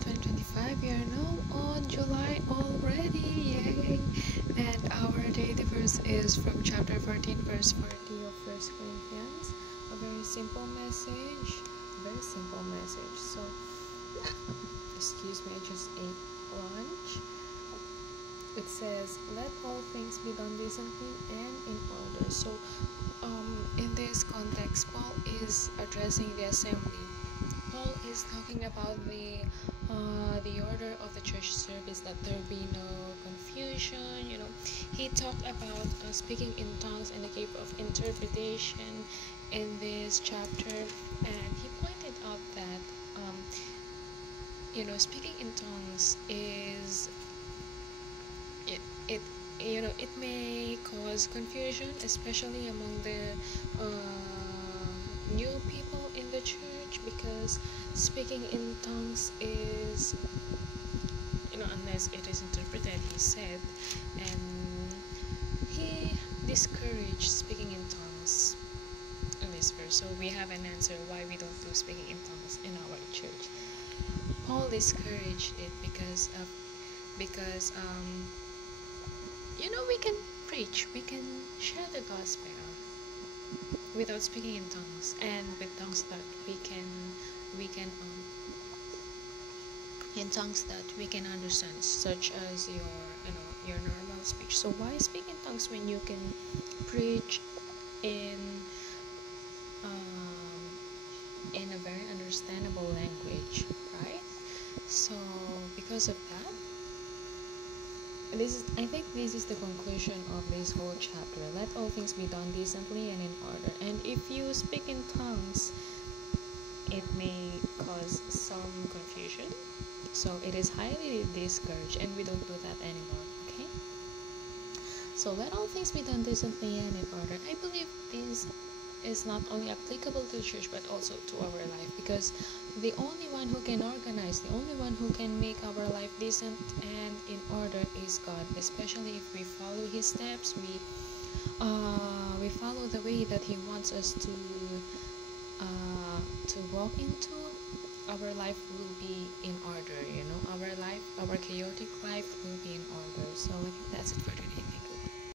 2025. We are now on July already, yay! And our daily verse is from chapter 14, verse 40 of First Corinthians. A very simple message. So, excuse me, I just ate lunch. It says, "Let all things be done decently and in order." So, in this context, Paul is addressing the assembly. Paul is talking about the order of the church service, that there be no confusion. He talked about speaking in tongues and the gift of interpretation in this chapter, and he pointed out that speaking in tongues is it may cause confusion, especially among the new people in the church, because speaking in tongues is, unless it is interpreted, he said, and he discouraged speaking in tongues in this verse. So we have an answer why we don't do speaking in tongues in our church. Paul discouraged it because we can preach, we can share the gospel without speaking in tongues, and with tongues that we can in tongues that we can understand, such as your normal speech. So why speak in tongues when you can preach in a very understandable language, right? So because of that, I think this is the conclusion of this whole chapter. Let all things be done decently and in order. And if you speak in tongues, it may cause some confusion. So it is highly discouraged, and we don't do that anymore. Okay? So let all things be done decently and in order. I believe this is not only applicable to the church but also to our life, because the only one who can organize, the only one who can make our life decent and in order is God. Especially if we follow His steps, we follow the way that He wants us to walk into, our life will be in order. Our chaotic life will be in order. So I think that's it for today.